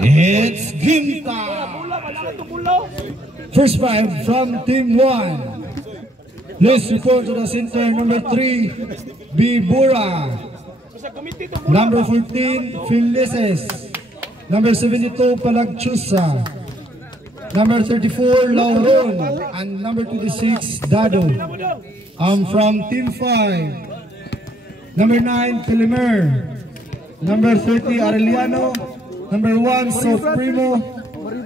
It's game time. First five from team 1. Let's report to the center. Number 3, Bibura. Number 14, Felices. Number 72, Palagchusa. Number 34, Lauron. And number 26, Dado. From team 5. Number 9, Pilimer. Number 30, Arellano. Number 1, South Primo.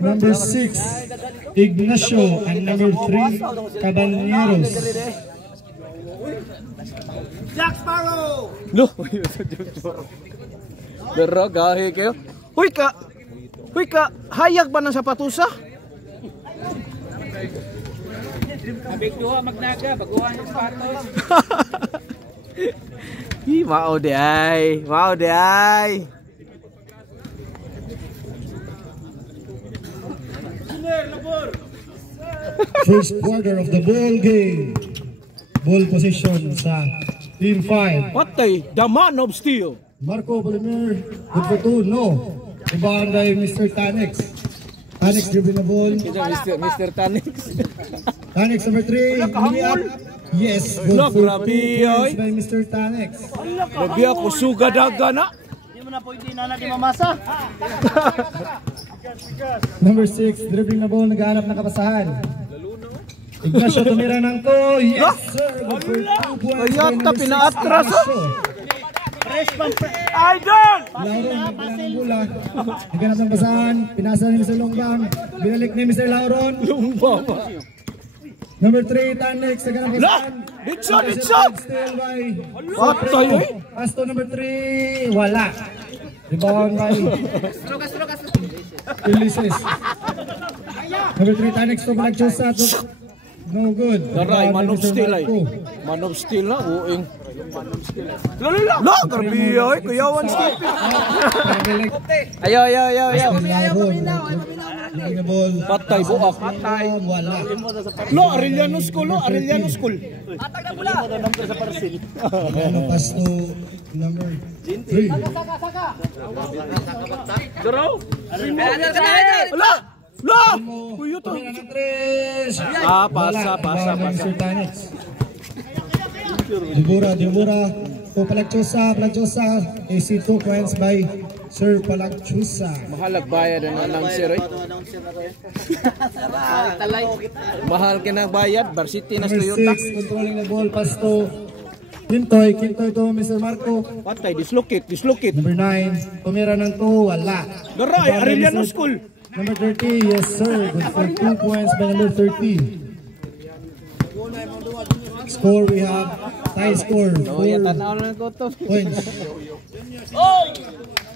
Number 6, Ignacio. And number 3, Caballeros. Jack Sparrow! No! Pero gahe kayo. Huy ka! Hayag ba ng sapatusa? Abig duha magnaga, baguhan yung sapatos. Mao di ay. First quarter of the ball game. Ball position sa team 5. Patay, the man of steel. Marco Polimer, good for 2, no. Ibahan by Mr. Tanex. Tanex dribbling the ball. Mr. Tanex. Tanex number 3, up. Yes, good for 2 by Mr. Tanex. Grabe ako, sugadaga na. Hindi mo na pwede na natin mamasa. Number 6, dribbling the ball, naghahanap ng kapasahan. Ignacio tumira ng ko. Yes, sir. Good for 2 points. Ayata, pinaatras. Idol! Lauron, nagdala ng bola. Naghanap ng basahan. Pinasa ni Mr. Longbang. Binalik ni Mr. Lauron. Number 3, Tanex. Naghanap ng basahan. Ditshot! Still by Patay eh. Pasto number 3. Wala. Rebound by Felices. Number 3, Tanex. To Palagchusa. No good. Daray, man of steel ay. Man of steel na, uing. Lo, grabe ay. Kuyawan steel. Ayaw. Patay, buak. Wala. Lo, Arellano School. Atag na pula! Ano Pasto number 3. Daraw. Wala. Lo! Kuyo to. Pasa. Mr. Tanex. Dibura. To Palagchusa. AC 2 points by Sir Palagchusa. Mahalag bayad ang announcer eh. Mahal ka ng bayad. Varsity na Number Toyota. 6, controlling the ball. Pasto. Kintoy to Mr. Marco. Patay, dislocate. Number 9, tumira ng 2, wala. Daray, Arellano School. Number 30, yes sir. Good for 2 points by number 30. Score, we have tie score. 4 points.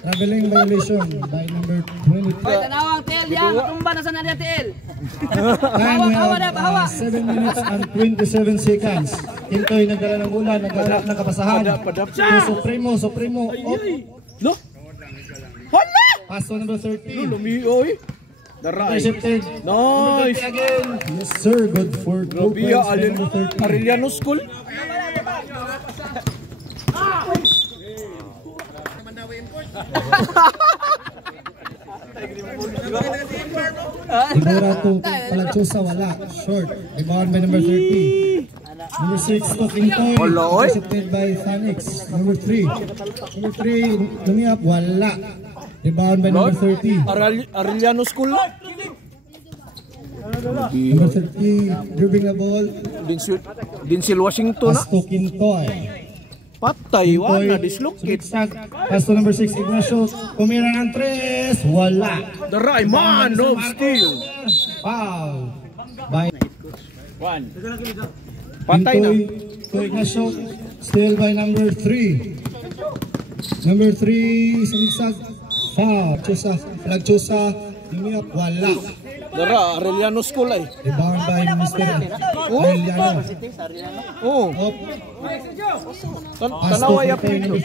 Traveling violation by number 20. Tanawang TL yan! Tumba na sa nadia TL! Time we have 7 minutes and 27 seconds. Kintoy nagdala ng bola, nagharap ng kapasahan. Supremo. No? Hala! Paso number 30. Lumiyoy. Daray. Intercepted. Nice. Again. Yes sir, good for 2 points by number 30. Arellano School. Igora to Palagchusa, wala. Short. Rebound by number 30. Number 6 to Kintoy. Intercepted by Tanex. Number 3. Number 3, lumiap, wala. Rebound by number 30. Arellano School. Number 30, dribbling the ball. Denzel Washington na. Pasto Kintoy. Patay, wala. Dislocate. Pasto number 6, Ignacio. Tumira ng 3. Wala. Daray, man of steel. Foul. By Patay na. To Ignacio. Still by number 3. Number 3, Sumigsag. Foul. Palagchusa. Lumiap, wala. Dara, Arellano School ay. Rebound by Mr. Arellano. Oh. Tanaway apelido.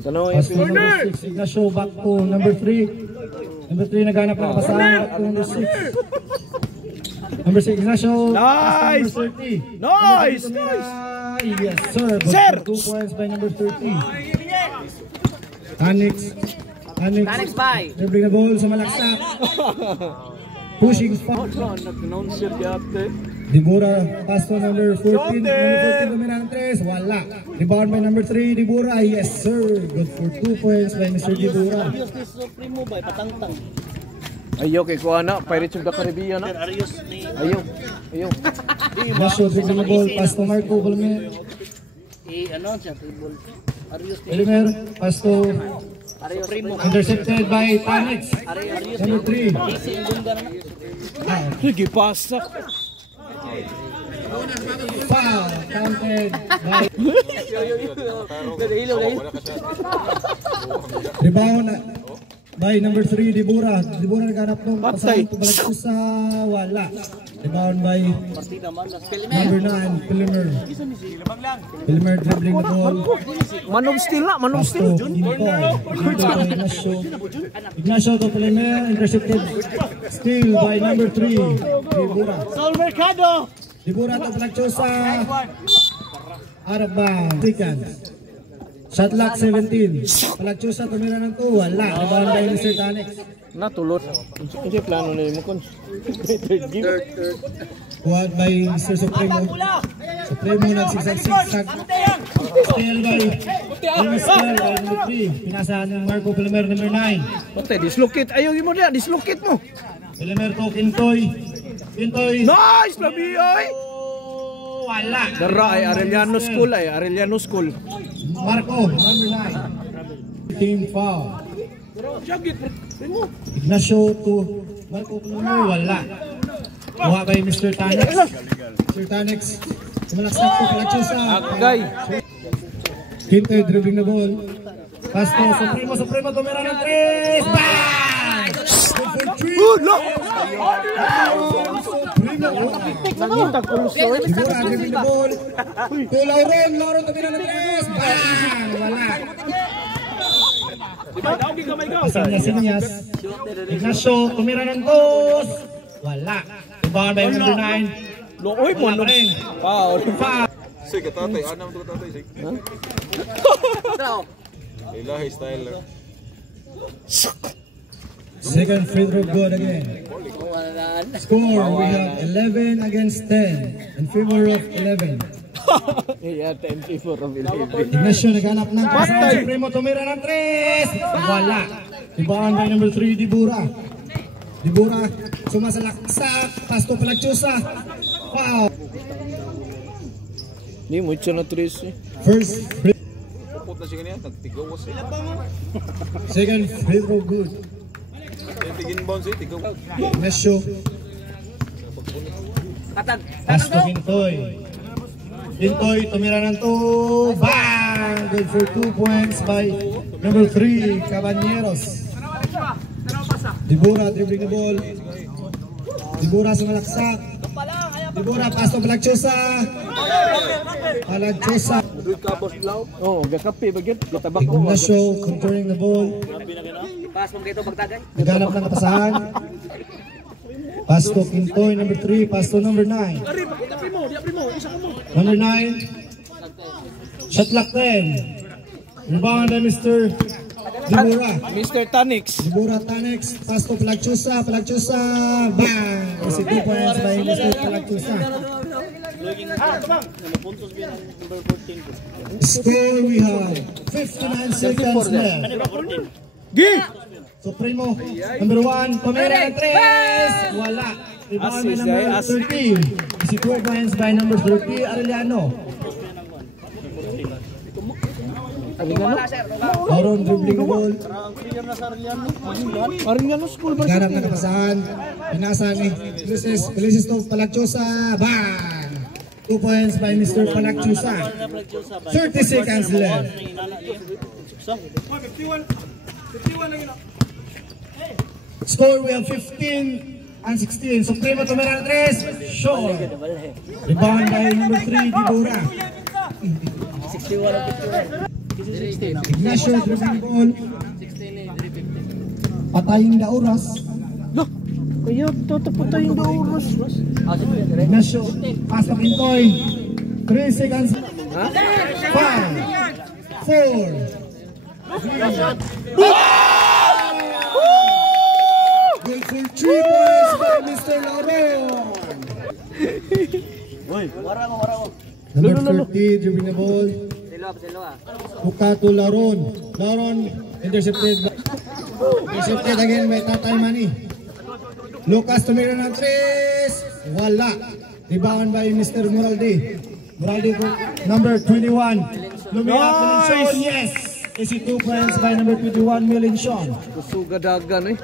Tanaway Pasto number 6, Ignacio back to number 3. Number 3 naghanap ng kapasahan back to number 6. Number 6, Ignacio. Nice! Number 30. Nice! Yes, sir. Sir! 2 points by number 30. Tanix. Tanix bye. Dribbling the ball sa malaksak. Pushing foul. Nag-announcer yate. Dibura, pass to number 14. Number 14 tumira ng 3. Wala. Rebound by number 3, Dibura. Yes sir. Good for 2 points by Mr. Dibura. Ayaw kay Kuana, Pirates of the Caribbean na. Ayaw. Ignacio dribbling the ball, pass to Marco Polomer. Polomer, pass to intercepted by Tanix. Number 3. Sige, pasa. Foul, counted by rebound by number 3, Dibura. Dibura naghanap ng pasahan to balik sa wala. Rebound by number 9, Pilimer. Pilimer dribbling the ball. Man of steel na, man of steel. Ignacio to Pilimer, intercepted. Steal by number 3, Dibura. Saul Mercado. Dibura to Palacchosa. Out of bounds. Shot clock 17. Palacchosa tumira ng 2. Wala. Rebound by Mr. Tanix. Natulot. Hindi plano na mo kon. Third. Kuhan by Mr. Supremo. Supremo nagsigsag-sigsag. Steal by Mr. number 3. Pinasahan ng Marco Pilimer number 9. Pati, dislocate. Ayaw mo niya, dislocate mo. Pilimer to Kintoy. Nice, Labi, ay! Wala. Dara ay Arellano School. Marco, number 9. Team foul. Ignacio to Marco Polomer, wala. Kuha kay Mr. Tanix. Mr. Tanix, sumalaksak to Palacchosa. Agay. Kintoy dribbling the ball. Pass to Supremo tumira ng 3. Bang! Look! Nangita ko lusoy. Dibura dribbling the ball. To Lauron tumira ng 3. Bang! Wala. Sinyas. Ignacio tumira ng 2. Wala. Rebound by number 9. Looy mo no. Foul. Sige, tatay. Anam to tatay. Sige. Ilahi style lang. Second free throw good again. Score, we have 11 against 10 in favor of 11. Yeah, 10 favor of 11. Ignacio naghanap ng pasahan. Supremo tumira ng 3. Wala. Rebound by number 3, Dibura. Dibura sumasalaksak. Pass to Palacchosa. Foul. Ni mucho na 3 eh. First free. Pupot na siya ganyan. Nagtigawas. Second free throw good. Tigin bounce eh. Tigawas. Ignacio. Pass to Kintoy. Kintoy tumira ng 2. Bang! Good for 2 points by number 3, Caballeros. Dibura dribbling the ball. Dibura sumalaksak. Dibura pass to Palacchosa. Oh, gakape bagit. Gitabak ko. Ignacio controlling the ball. Pass mo dito pagtagay. Naghanap ng kapasahan. Pass to Kintoy, number 3. Pass to number 9. Number 9. Shot clock 10. Rebound by Mr. Dibura. Mr. Tanix. Dibura Tanix. Pass to Palacchosa. Palacchosa. Bang! Kasi 2 points by Mr. Palacchosa. Score, we have 59 seconds left. Gi! Supremo, number 1, tumira ng 3. Wala. Rebound by number 30. Isi 2 points by number 30, Arellano. Auron dribbling the ball. Arellano School ba? Ganap na kapasahan. Pinasa ni Felices to Palacchosa. Bang! 2 points by Mr. Palacchosa. 30 seconds left. Score, we have 15 and 16. Supremo tumira ng 3. Short. Rebound by number 3, Dibura. Ignacio dribbling the ball. Patayin na oras. Look! Kaya tatapatay yung oras. Ignacio, pass to Kintoy. 3 seconds. 5, 4, 3, Good for 3 points by Mr. Laron. Number 30, dribbling the ball. Hukato Laron. Laron intercepted again by Tatay Manny. Lucas tumira ng 3. Wala. Rebound by Mr. Moralde. Moralde number 21. Lumiyak Melenchon. Yes. Easy 2 points by number 21 Melenchon. Kusugadagan eh.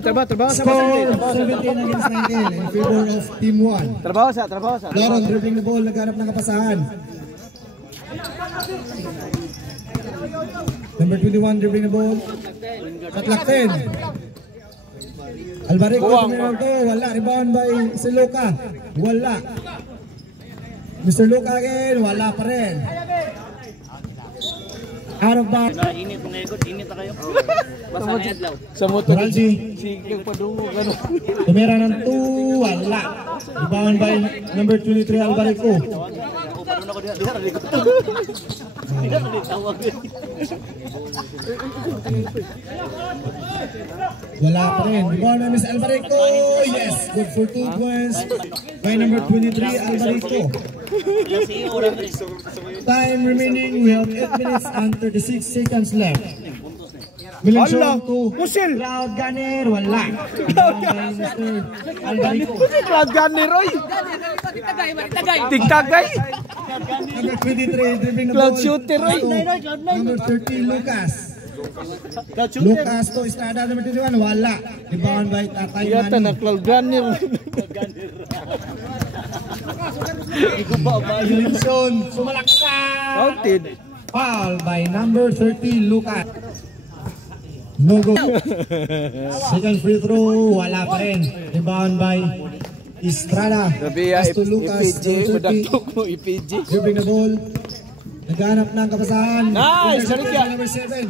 Trabaho sa Score 17 against 19 in favor of Team 1. Trabaho sa. Laron dribbling the ball, naghanap ng kapasahan. Number 21 dribbling the ball. Tatlak 10. Albarico tumira to, wala. Rebound by si Luca. Wala. Mr. Luca again, wala pa rin. Out of bounds. Init mga ikot, init na kayo. Basta na adlaw. Sa motor. Moralde. Sige padungo gano. Tumira ng 2, wala. Rebound by number 23 Albarico. Padun ako diha dito. Tawag. Wala pa rin. Rebound by Miss Albarico. Yes, good for 2 points by number 23 Albarico. Time remaining, we have 8 minutes and 36 seconds left. Melenchon to Cloud Gunner, wala. Rebound by Mr. Albarico. Cloud Gunner oy. Tigtagay. Number 23 dribbling the Cloud ball. shooter, oy. Number 30 Lucas. Lucas to Estrada number 21, wala. Rebound by Tatay Yata na Manny. Cloud Gunner. Melenchon sumalaksa. Counted. Foul by number 30 Lucas. No go. Second free throw, wala pa rin. Rebound by Estrada. Sabi ya Pass to Lucas, IPG, number 30. badaktok mo IPG. Dribbling the ball. Naghanap ng kapasahan. Nice, Intercepted balik yan. by number 7.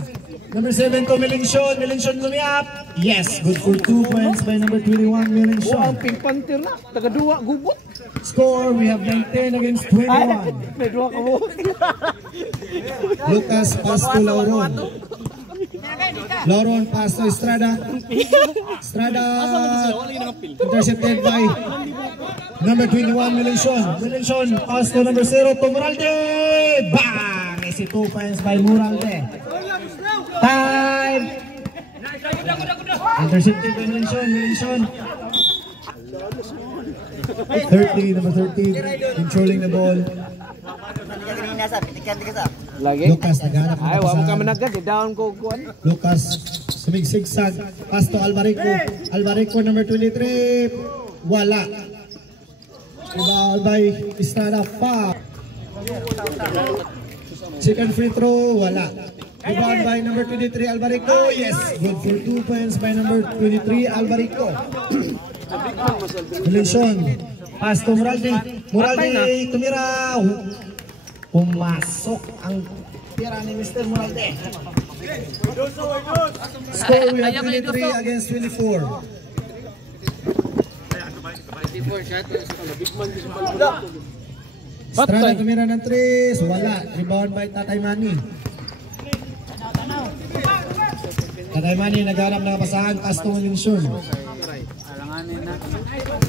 Number 7 to Melenchon. Melenchon lumiap. Yes, good for 2 points by number 21 Melenchon. Ang Pink Panther na. Taga-duwa, gubot. Score, we have 19 against 21. May duwa ka mo. Lucas pass to Lauron. Lauron pass to Estrada. Estrada intercepted by number 21 Melenchon. Melenchon pass to number 0 to Moralde. Bang! Easy 2 points by Moralde. Time! Intercepted by Melenchon. Melenchon 30, number 30 controlling the ball. Lagi. Lucas naghanap ng Ay, wa mo ka kapasahan. managad. Down ko kuan. Lucas sumigsigsag. Pass to Albarico. Albarico number 23. Wala. Rebound by Estrada. Foul. Second free throw. Wala. Rebound by number 23 Albarico. Yes. Good for 2 points by number 23 Albarico. Melenchon. Pass to Moralde. Moralde tumira. Pumasok ang tira ni Mr. Moralde. Score, we have 23 against 24. Estrada tumira ng 3. Wala. Rebound by Tatay Manny. Tatay Manny naghanap ng kapasahan. Pass to Melenchon.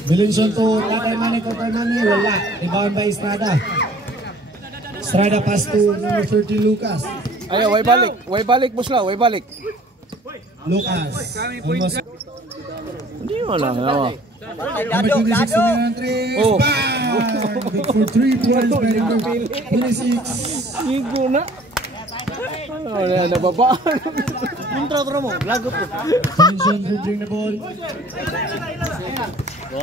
Melenchon to Tatay Manny. Tatay Manny. Wala. Rebound by Estrada. Estrada pass to number 30 Lucas. Ayo, way balik. Way balik mo sila. Way balik. Lucas. Almost. Hindi mo lang. Awa. Number 26 tumira ng 3. Oh. Bang! Good for 3 points by number 26. Sigo na. Wala, nababaan. Intro mo, lago po. Melenchon dribbling the ball.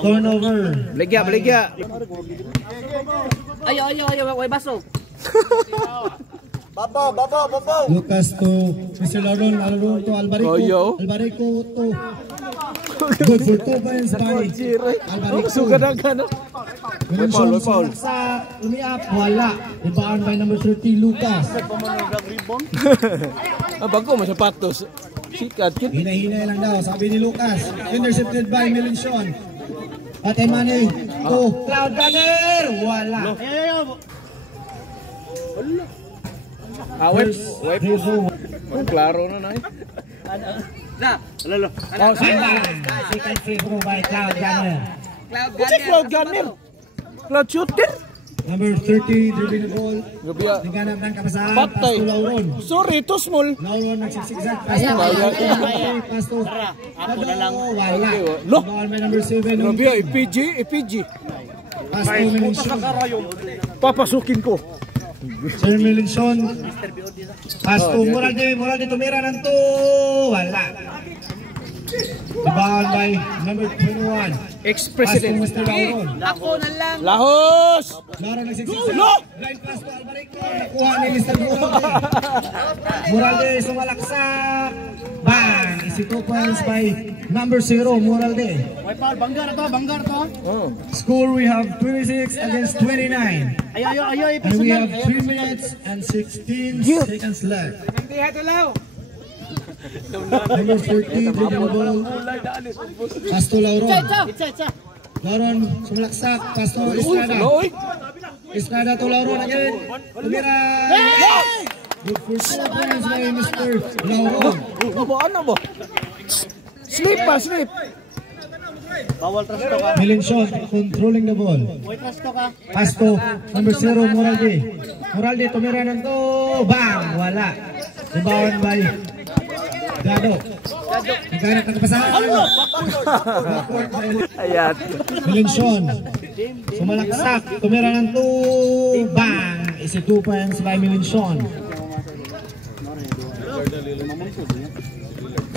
Turnover. Baligya. Ayo, way baso. Lucas to Mr. Laron. Laron to Albarico. Goyo. Albarico to good for 2 points by Albarico. Sugadagan na. Melenchon Foul. sa umiap. Wala. Rebound by number 30 Lucas. Bago mo sapatos. Sikat. Hinahinay lang daw, sabi ni Lucas. Intercepted by Melenchon. Tatay Manny to Cloud Gunner. Wala. Away. First free throw. Klaro na na eh. Na, lalo. Oh, sige. Second free throw by Cloud Gunner. Cloud Gunner. Cloud shooter. Number 30, dribbling the ball. Gabi ah. Naghanap ng kapasahan. Patay. Pasto Lauron. Sorry, too small. Lauron nagsiksik-zag. Pasto. Pasto. Ako na lang. Wala. Lo. Ball by number 7. Gabi ah, EPG. Pasto Melension. Papasukin ko. Sir Melension. Pasto. Moral de tumira ng to. Wala. Ball by number 21. Ex-president. Pasto Mr. Lauron. Ako na lang. Lahos! Lauron nagsiksik-zag. Lo. Blind pass to Albarico. Nakuha ni Mr. Moralde sumalaksak. Bang! Isi 2 points by number 0, Moralde. Banggar to. Oh. Score we have 26 against 29. Ayo. And we have 3 minutes and 16 seconds left. Hindi hatalaw. Number 40, dribbling ball. Pasto Lauron. Lauron sumalaksak. Pasto Estrada. Oy! Estrada to Lauron again. Tumira. Good for 2 points by Mr. Lauron. Ano ba? Sleep. Melension controlling the ball. Pasto, number 0, Moralde. Moralde, tumira ng to. Bang! Wala. Rebound by Dado. Naghanap ng kapasahan. Ayan. Melension. Sumalaksak. Tumira ng to. Bang! Isi 2 points by Melension.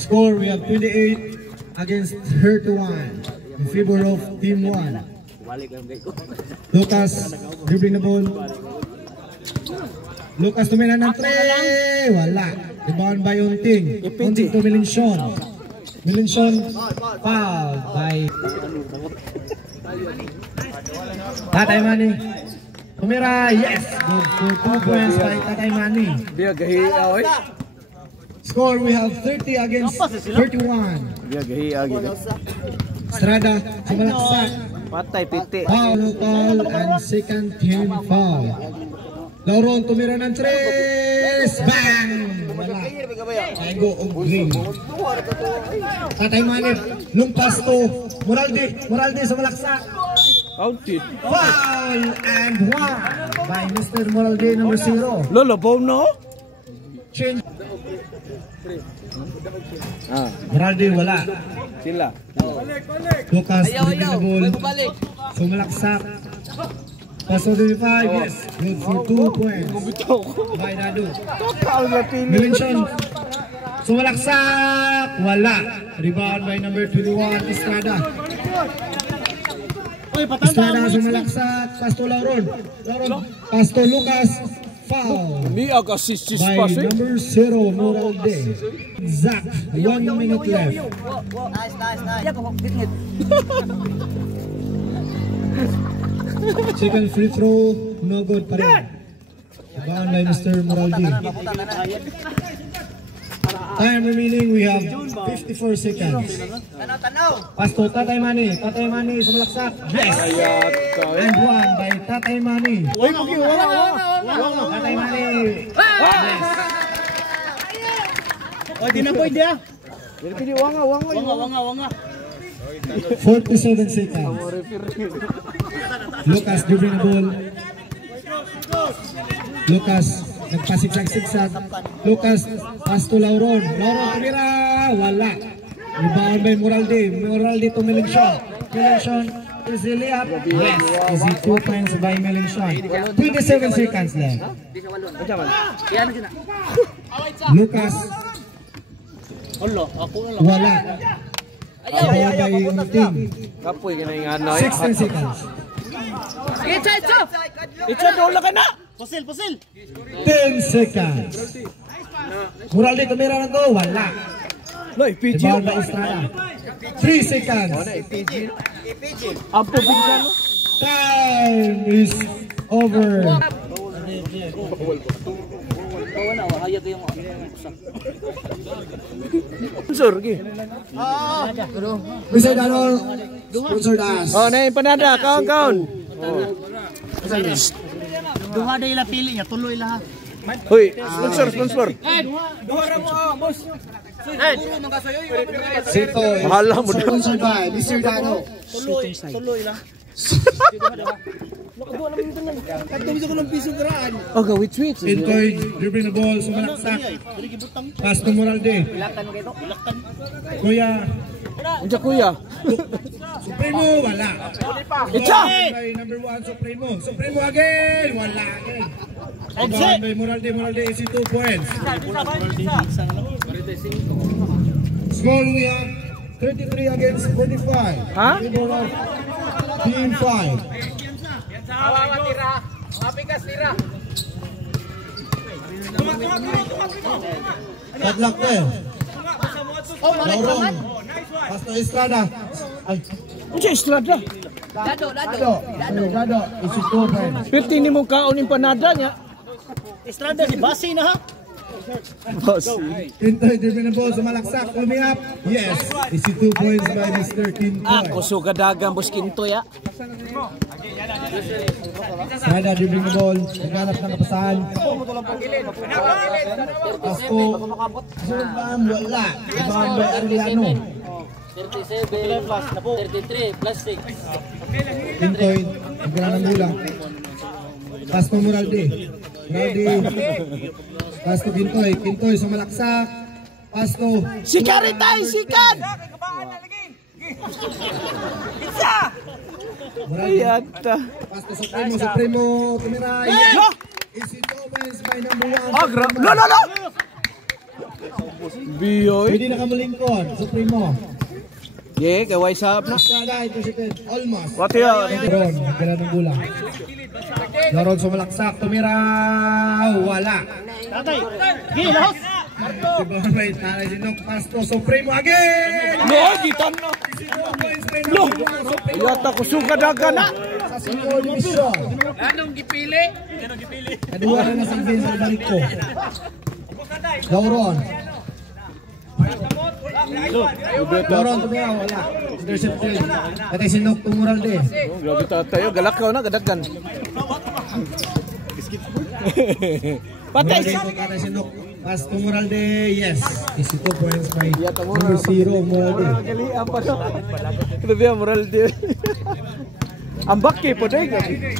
Score, we have 28 against 31 in favor of Team 1. Lucas, dribbling the ball. Lucas tumira ng 3. Wala. Rebound by Unting. Unting to Melension. Melension foul by Tatay Manny. Tumira, yes. Good for 2 points by Tatay Manny. Dia gahiya oy. Score, we have 30 against 31. Dia gahiya gid. Estrada, sumalaksak. Patay piti. Foul, and second team foul. Lauron tumira ng 3. Bang! Wala. Taigo og green. Tatay Manny, lumpas to. Moralde sumalaksak. Counted. Foul and 1 by Mr. Moralde, number 0. Lolo, bow no? Change. Moralde wala. Sila. Lucas, dribbling the ball. Sumalaksak. Paso 5, yes. Good for 2 points. By Dado. Melension. Sumalaksak. Wala. Rebound by number 21, Estrada. Estrada sumalaksak. Pasto Lauron. Pasto Lucas. Foul. Ni aga sis By pas eh. number 0, Moralde. Zach, 1 minute left. Second free throw, no good pa rin. Rebound by Mr. Moralde. Time remaining, we have 54 seconds. Pasto, Tatay Manny sumalaksak. Yes! And 1 by Tatay Manny. Tatay Manny. Yes! Di na boy dia. Jadi wanga. 47 seconds. Lucas dribbling the ball. Lucas nagpasiksag-siksag. Lucas Pasto Lauron tumira. Wala. Rebound by Moralde to Melension. Is the layup? Yes. Is it 2 points by Melension? 27 seconds left. Lucas. Wala. Rebound by Unting. Kapoy kinay 16 seconds. Itsa dola ka na. Pusil. 10 seconds. Moralde tumira ng to. Wala. Lo, EPG. Rebound by Estrada. 3 seconds. Ampo bigyan no. Time is over. Sponsor gi. Mr. Dano sponsored us. Oh, nay panada kaon. Duha day la pili niya, tuloy la ha. Hoy, sponsor. Sito, Bahala mo doon. sponsored by Mr. Dano. Oh, gawit sweet. Pintoy, dribbling the ball, sumalaksak. Pass to Moralde. Kuya, Unsa kuya? Supremo, wala. Itcha! By number 1, Supremo. Supremo again, wala again. Rebound by Moralde is 2 points. Score, we have 33 against 45. Ha? Favor of Team 5. Awawa tira. Mapikas tira. Padlock there. Lauron. Pasto Estrada. Ay, Unsa Estrada? Dado. Is 2 points. 15 ni mo kaon yung panada niya. Estrada si Basi na ha. Pintoy, dribbling the ball, sumalaksak. Coming up. Yes, is 2 points by Mr. Pintoy. Kuso kadagang bos kinto ya. Estrada, dribbling the ball. Naghanap ng kapasahan. Pasto. Sumbang, wala. Rebound by Arellano. 37 plus 33 plus 6. Pintoy, naghanap ng bola. Pasto Moralde. Pasto Pintoy, sumalaksak. Pasto. Sikaritay, sikan! Ayata. Pasto Supremo, Tumiray. Lo! Is it Owens by number 1? Agra. Lo! Biyoy. Pwede na kamulingkon, Supremo. Ye, kaway sap na. Estrada, intercepted. Almost. What ya? Laron, nagdala ng bola. Laron sumalaksak, tumira, wala. Tatay. Gini lahos. Diba may tanay sinok, Pasto, Supremo again! Lo, gitan na. Lo! Ayata kuso kadagan na. Sa sinong division. Anong gipili? Kadua na si Vincent Barico. Lauron. Lauron, tumira, wala. Intercepted. Katay sinok, tumural din. Oh, grabe tatay. Oh, galakaw na, kadagan. Patay! Katay sinok. Pass to Moralde, yes. Is 2 points by number 0, Moralde. Galian pa na. Grabe ang moral din. Ang baki po dahil gabi.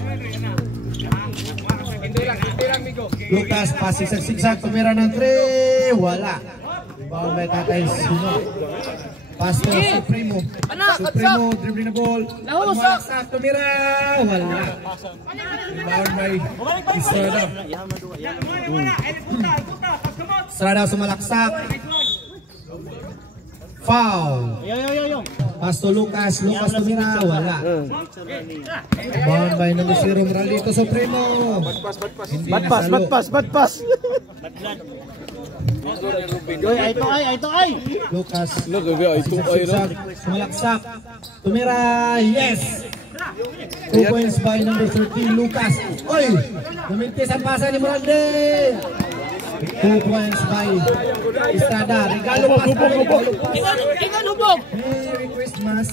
Lucas, pass zigzag, tumira ng 3, wala. Bawang may tatay sinok. Pass to Supremo. Supremo, dribbling the ball. Sumalaksak, tumira, wala. Bawang may Estrada. Estrada sumalaksak. Foul. Yo. Pass to Lucas tumira, wala. Bawang by number 0, Moralito Supremo. Hindi nasalo. Batpas. Ay to ay. Lucas. Lo, grabe ay ito ay no. Sumalaksak. Tumira, yes. 2 points by number 13, Lucas. Oy! Lumintis ang pasa ni Moralde. 2 points by Estrada. Regalo pas. Ingan hubog. Merry Christmas.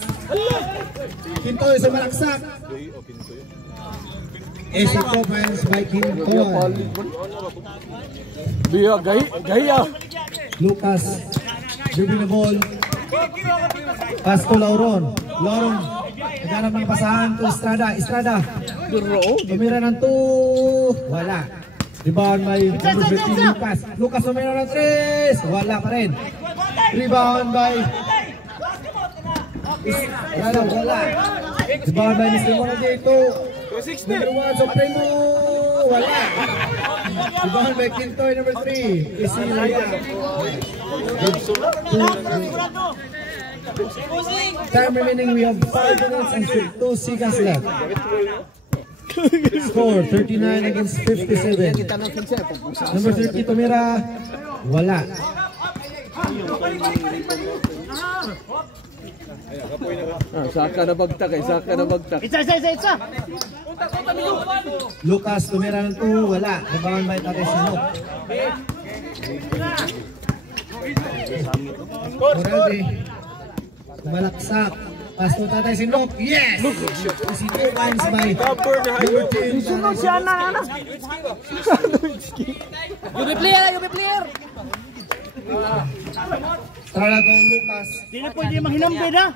Kintoy sumalaksak. Is 2 points by Kintoy. Biya, gaya. Lucas. Dribbling the ball. Pass to Lauron. Naghanap ng pasahan to Estrada. Tumira ng 2. Wala. Rebound by number 15, Lucas. Lucas tumira ng 3. Wala pa rin. Rebound by wala. Rebound by Mr. Moralde ito. Number 1, Supremo. Wala. Rebound by Kintoy, number 3. Isi Laya. Time remaining, we have 5 minutes and 2 seconds left. Score 39 against 57. Number 30, tumira. Wala. Saka na bagtak. Isa. Lucas, tumira ng 2. Wala. Rebound by Tatay Sinok. Moralde. Malaksak. Pass to Tatay Sinlok. Yes! Easy 2 points by number 10. Sunod si Ana. You be player. Estrada to Lucas. Di na pwede mahinampi na.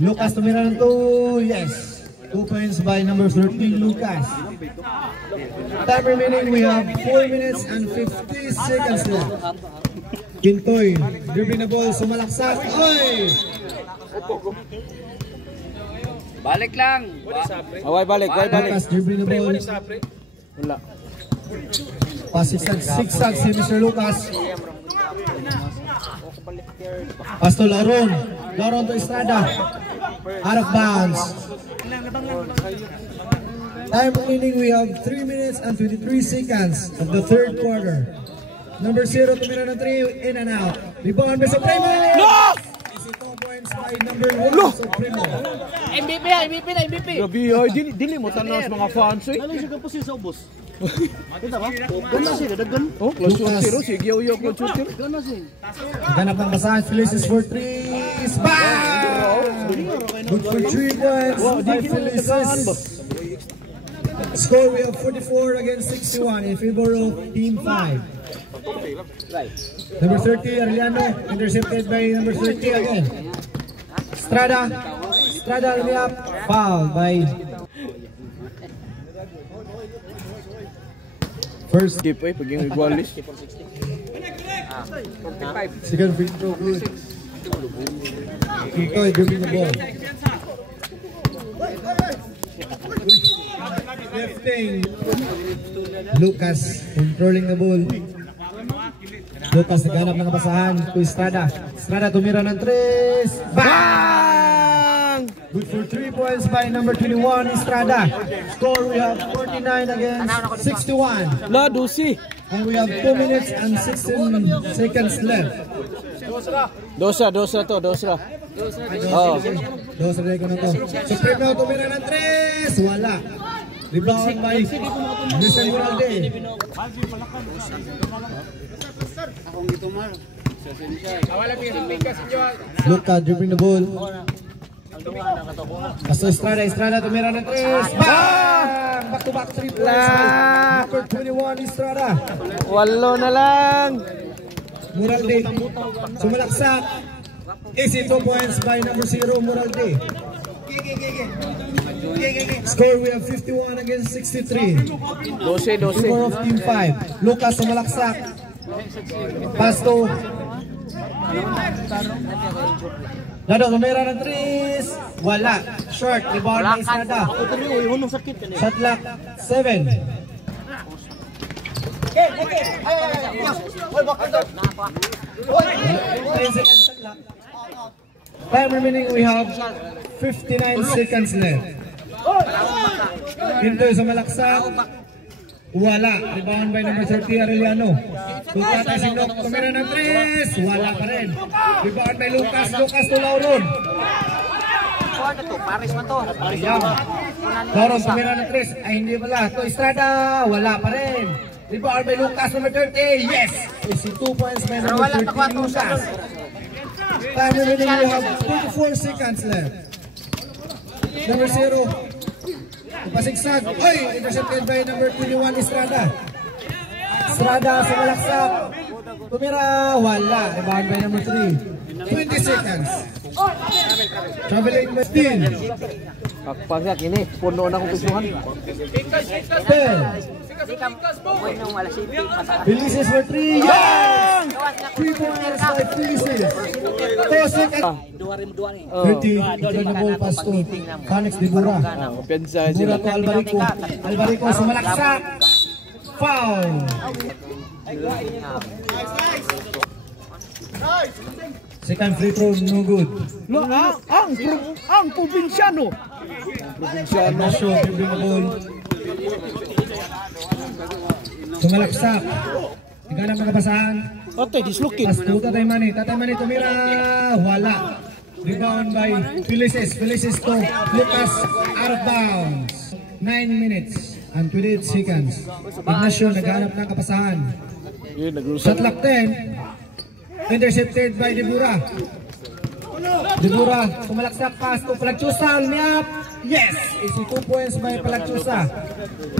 Lucas tumira ng 2. Yes. 2 points by number 13, Lucas. Time remaining, we have 4 minutes and 50 seconds left. Kintoy, dribbling the ball, sumalaksak. Oy! Balik lang. Away balik. Lucas dribbling the ball. Wala. Zigzag si Mr. Lucas. Pass to Laron to Estrada. Out of bounds. Time remaining, we have 3 minutes and 23 seconds of the third quarter. Number 0 tumira ng 3, in and out. Rebound by Supremo. No! Easy 2 points by number 1, Supremo. MVP na. Grabe ay dili mo tanaw sa mga fans eh. Lalo siya kapos sa ubos. Kita ba? Gana siya, daggan. Oh, close shooter, sige yo close shooter. Gana siya. Ganap ng basahan, Felices for 3. Bang! Good for 3 points by Felices. Score, we have 44 against 61 in favor of Team 5. Number 30, Arellano, intercepted by number 30 again. Estrada up, foul by first. Skip eh, pag yung igualis. Second free throw, good. Kintoy dribbling the ball. Lifting. Lucas controlling the ball. Lucas naghanap ng kabasahan to Estrada. Estrada tumira ng 3. Bang! Good for 3 points by number 21, Estrada. Score, we have 49 against 61. La Dusi. And we have 2 minutes and 16 seconds left. Dosa to. Oh. Dos na ko na to. Supremo tumira ng 3. Wala. Rebound by Mr. Muralde. Luka dribbling the ball. Pasto Estrada tumira ng 3. Bang! Back to back 3 points. Number 21 Estrada. Walo na lang. Muralde sumalaksak. Easy 2 points by number 0 Muralde. Score, we have 51 against 63. 12. Score of Team 5. Lucas sumalaksak. Pasto. Lado tumira ng 3. Wala. Short. Rebound by Estrada. Shot clock 7. Time remaining, we have 59 seconds left. Kintoy sa malaksak. Wala. Rebound by number 30, Arellano. Tatay Sinlok, tumira ng 3. Wala pa rin. Rebound by Lucas to Lauron. Ayan. Lauron, tumira ng 3. Ay, hindi pala. To Estrada. Wala pa rin. Rebound by Lucas, number 30. Yes! It's 2 points by number 30, Lucas. Time remaining, we have 24 seconds left. Number 0. Pasigsag. Oy! Intercepted by number 21, Estrada. Estrada sa malaksak. Tumira. Wala. Rebound by number 3. 20 seconds. Traveling by 10. Kapagsak ini, puno na kong pisuhan. 10. Felices for 3. Yes! 3 points by Felices. 2 seconds. 30. Ito na ball pass to Phoenix de Bura. Pensa Bura sila. to Albarico. Albarico sumalaksak. Foul. Second free throw, no good. Lo, ang probinsyano. Ignacio dribbling the ball. Sumalaksak. Tignan ang mga basahan. Ote, dislokin. Pass to Tatay Manny tumira. Wala. Rebound by Felices to Lucas, out of bounds. 9 minutes and 28 seconds. Ignacio naghanap ng kapasahan. Shot clock 10. Intercepted by Debura. Dibura, sumalaksak pass to Palagchusa, umiap. Yes! Easy 2 points by Palagchusa.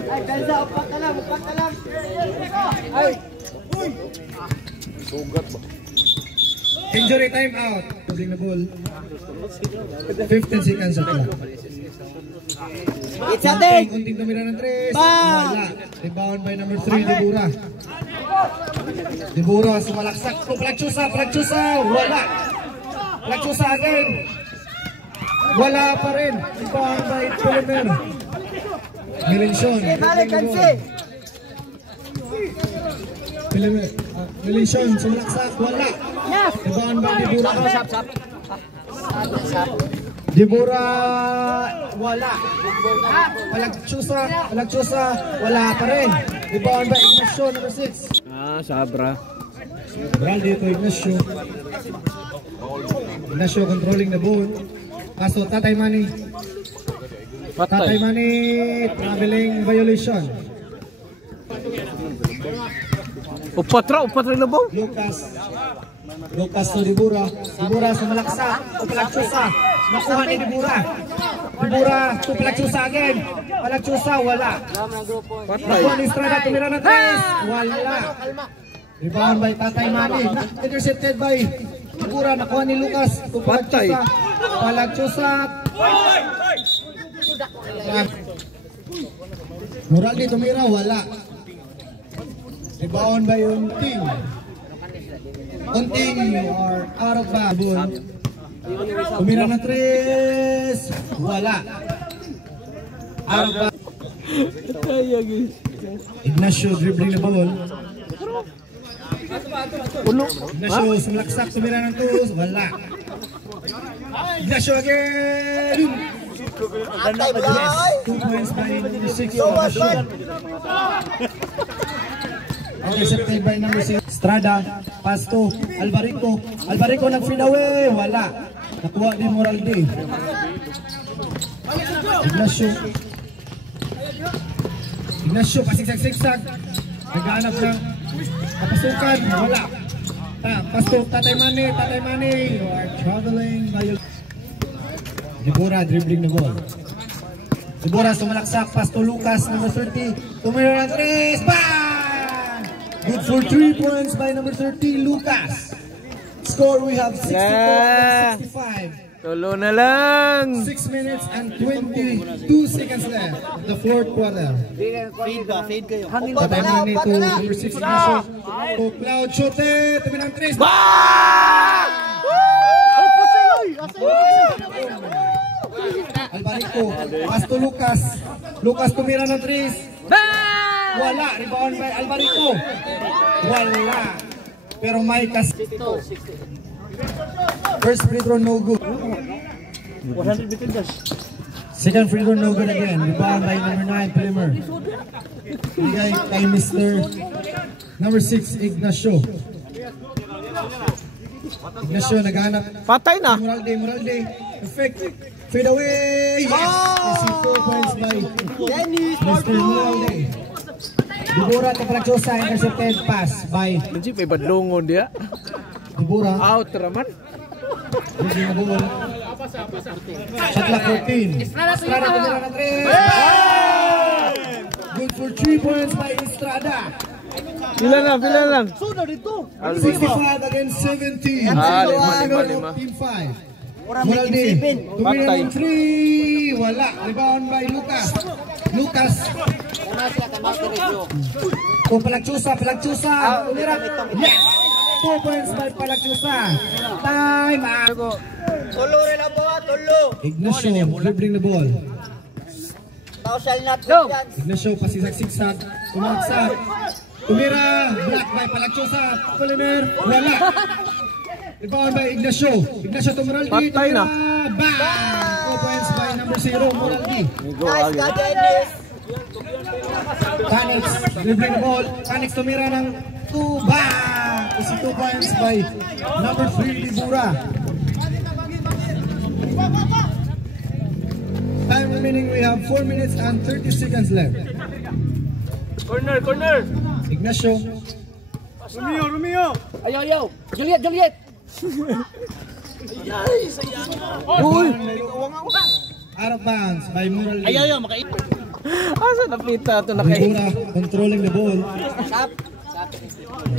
Ay, Kalza, upat na lang. Ay! Sugat ba? Injury time out. Holding the ball. 15 seconds sa clock. It's a thing! Unting tumira ng 3. Wala. Rebound by number 3, Dibura. Dibura, sumalaksak to Palagchusa, wala. Palagchusa again. Wala pa rin. Rebound by Polimer. Milinson. Milinson, sumalaksak, wala. Rebound by Dibura. Dibura, wala. Palagchusa, wala pa rin. Rebound by Ignacio, number 6. Sabra. Bral dito Ignacio. Ignacio controlling the ball. Kaso Tatay Manny. Tatay Manny traveling violation. Upat rin na ba? Lucas to Dibura. Dibura sumalaksak. Palagchusa. Nakuha ni Dibura. Dibura to Palagchusa again. Palagchusa, wala. Nakuha ni Estrada, tumira na 3. Wala. Rebound by Tatay Manny. Intercepted by Dibura. Nakuha ni Lucas to Palagchusa. Palagchusa. Moraldi tumira, wala. Rebound by Unting. Unting or out of bounds. Tumira na 3. Wala. Out of bounds. Ignacio dribbling the ball. Ignacio sumalaksak, tumira ng 2. Wala. Ignacio again. Yes, 2 points by number 6. Intercepted by number 6. Estrada, pass to Albarico. Albarico nag-feed away. Wala. Nakuha ni Moraldi. Ignacio, pasigsag-sigsag. Naghahanap ng kapasukan. Wala. Pass to Tatay Manny. You are traveling by your... Dibura dribbling the ball. Dibura sumalaksak. Pass to Lucas, number 30. Tumira ng 3. Bang! Good for 3 points by number 30, Lucas. Score, we have 64-65. Tulo na lang. 6 minutes and 22 seconds left of the fourth quarter. Feed kayo. Tatay Manny to number 6, Ignacio. To Cloud, shote. Tumira ng 3. Albarico, pass to Lucas. Lucas tumira ng 3. Wala, rebound by Albarico. Wala. Pero may first free throw no good. 100 between us. Second free throw no good again. Rebound by number 9, Plimer. Bigay kay Mr. number 6, Ignacio. Ignacio naghanap. Patay na. Moraldi. Perfect. Fade away. Yes. 4 points by Mr. Moraldi. Dibura to Palagchusa, intercepted pass by Nanti may badlongon dia. Dibura. Out raman. Losing the ball. Shot clock 14. Estrada tumira ng 3. Good for 3 points by Estrada. Bilang lang. 65 against 70. Lima. Team 5. Moraldi. Tumira ng 3. Wala. Rebound by Lucas. To Palagchusa. Tumira. Yes. 2 points by Palagchusa. Time out. Tulo rin ang buha, tulo. Ignacio dribbling the ball. Thou shall not chance. Ignacio pasigsag-sigsag. Tumaksak. Tumira. Block by Palagchusa. Polimer. Wala. Rebound by Ignacio to Moraldi. Patay na. Bang! 2 points by number 0, Moraldi. Nice ka, Dennis. Tanix dribbling the ball. Tanix tumira ng 2. Bang! Kasi 2 points by number 3, Dibura. Time remaining, we have 4 minutes and 30 seconds left. Corner. Ignacio. Ayaw. Juliet. Uy! Out of bounds by Mural. Ayaw, makain. Asa napita ito na kayo? Mura controlling the ball.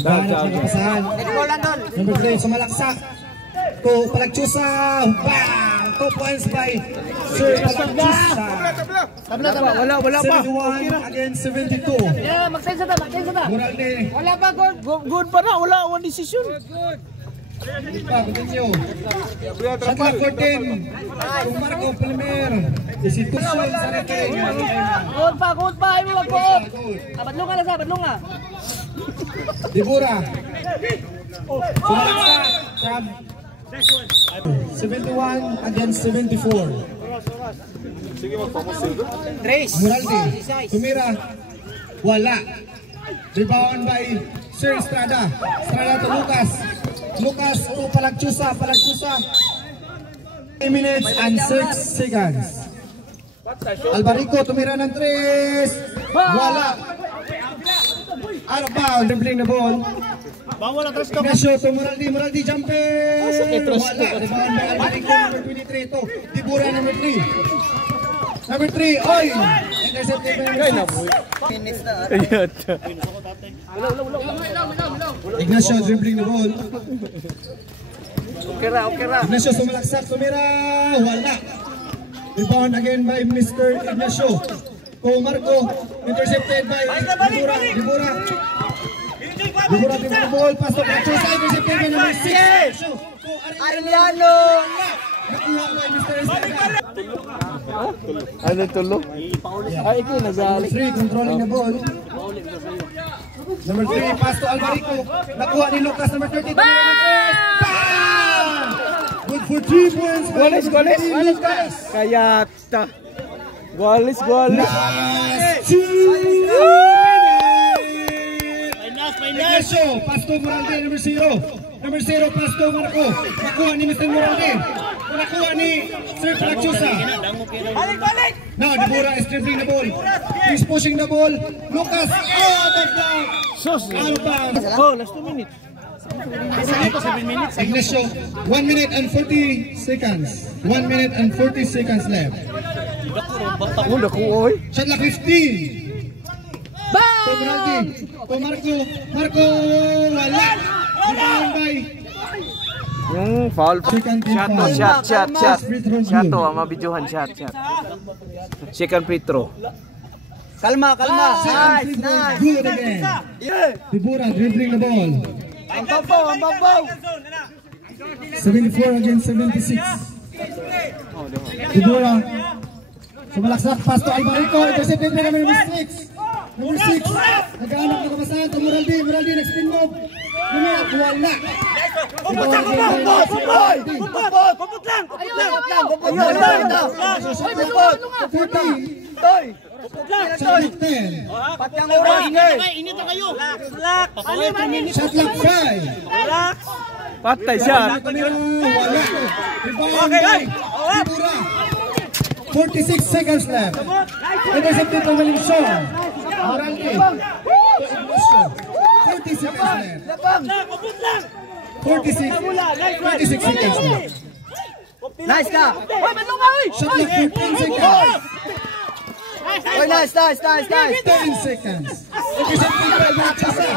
Bahanap ng kapasahan. Number 3, sumalaksak. To Palagchusa. Bang! 2 points by Sir Palagchusa. Wala pa. 71 against 72. Yeah, magsensa ta. Mural din. Wala pa, good. Good pa na, wala one decision. Continue. Shot clock 14. Kung Marco Palmer. Institution sa retain. Good pa. Ay mo mag-good. Badlong ka na sa, badlong nga. Dibura. Sumalaksak. From 71 against 74. Sige, magpapasil doon. Muralde. Tumira. Wala. Rebound by Sir Estrada. Estrada to Lucas. Lucas to Palagchusa. 3 minutes and 6 seconds. Albarico tumira ng 3. Wala. Out of bound. Dribbling the ball. Bawal ang trash talk. Ignacio to Muralde jumping. Wala. Rebound by Albarico number 23 to Tibura number 3. Number 3. Oy. Intercepted by number 6. Ignacio dribbling the ball. Okay ra. Ignacio sumalaksak, tumira, wala. Rebound again by Mr. Ignacio. Ko Marco, intercepted by Dibura. Dibura the ball, pass to Palagchusa, intercepted by number 6. Arellano. Nakuha by Mr. Estrada. Ano tulog? Ay, ikaw Number 3, controlling the ball. Number 3, pass to Albarico. Nakuha ni Lucas, number 32. Good for 3 points. Goles. Lucas. Kayata. Goles. Last 2 Ignacio, pass to Muralde, number 0. Number 0, pass to Marco. Nakuha ni Mr. Muralde. Nakuha ni Sir Palagchusa. Balik. Now, Dibura is dribbling the ball. He's pushing the ball. Lucas, out of bounds. Oh, last 2 minutes. 7 minutes. Ignacio, 1 minute and 40 seconds. 1 minute and 40 seconds left. Oh, naku, oy. Shot clock 15. To Muralde. To Marco, wala. Rebound by Foul. second team foul. Shot. Free throw Shot good. to, mabidyohan shot. Second free throw. Kalma. Second free throw good again. Dibura dribbling the ball. Ang babaw. 74 against 76. Dibura. Sumalaksak, pass to Albarico. Intercepted by number 6. Number 6. Nag-aanap na kapasahan to Muralde. Muralde, next-spin move. Lumiyak, wala. Puput lang. Shot clock 10. Patyang oras. Init na kayo. Shot clock 5. Patay siya. Wala. Rebound by Dibura. 46 seconds left. Intercepted by Sean. Muralde. 40 seconds left. 46 seconds left. Nice ka. Shot clock 14 seconds. Oy, nice. 10 seconds. Intercepted by Palagchusa.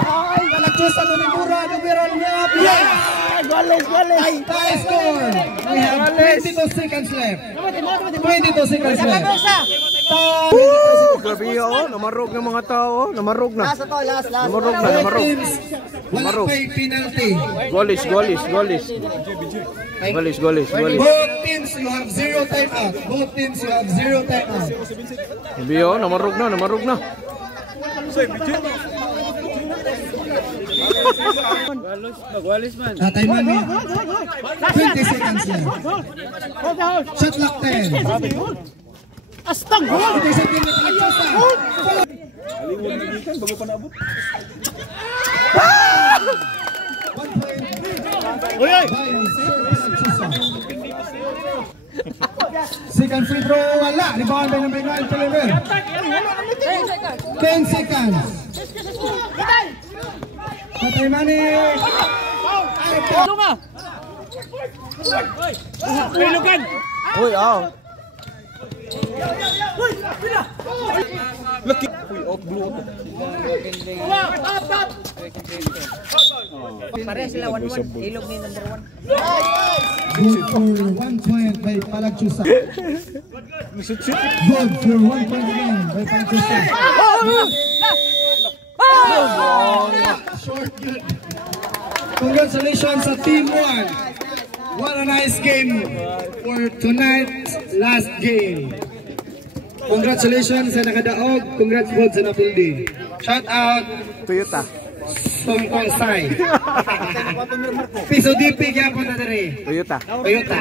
Palagchusa to Dibura. Dibura niya. Yes! Tie score. We have 22 seconds left. 22 seconds left. Grabe oh, namarog ng mga tao, namarog na. Last. Namarog. Both teams, wala pa'y penalty. Golis. Both teams, you have 0 timeout. Grabe oh, namarog na. Tatay Mami, 20 seconds left. Shot clock 10. Astag. Intercepted by Palagchusa. Second free throw, wala. Rebound by number 9, Palmer. 10 seconds. Tatay Mani. Pilugan! Uy, out. Lucky. Uy, out blue ako. Pare sila 1-1. Ilog ni number 1. Good for 1 point by Palagchusa. Good for 1 point again by Palagchusa. Short good. Congratulations sa Team 1. What a nice game for tonight's last game. Congratulations sa nakadaog. Congrats po sa napuldi. Shout out Toyota. Songkong Sai. Piso DP kaya po na dere. Toyota. Toyota.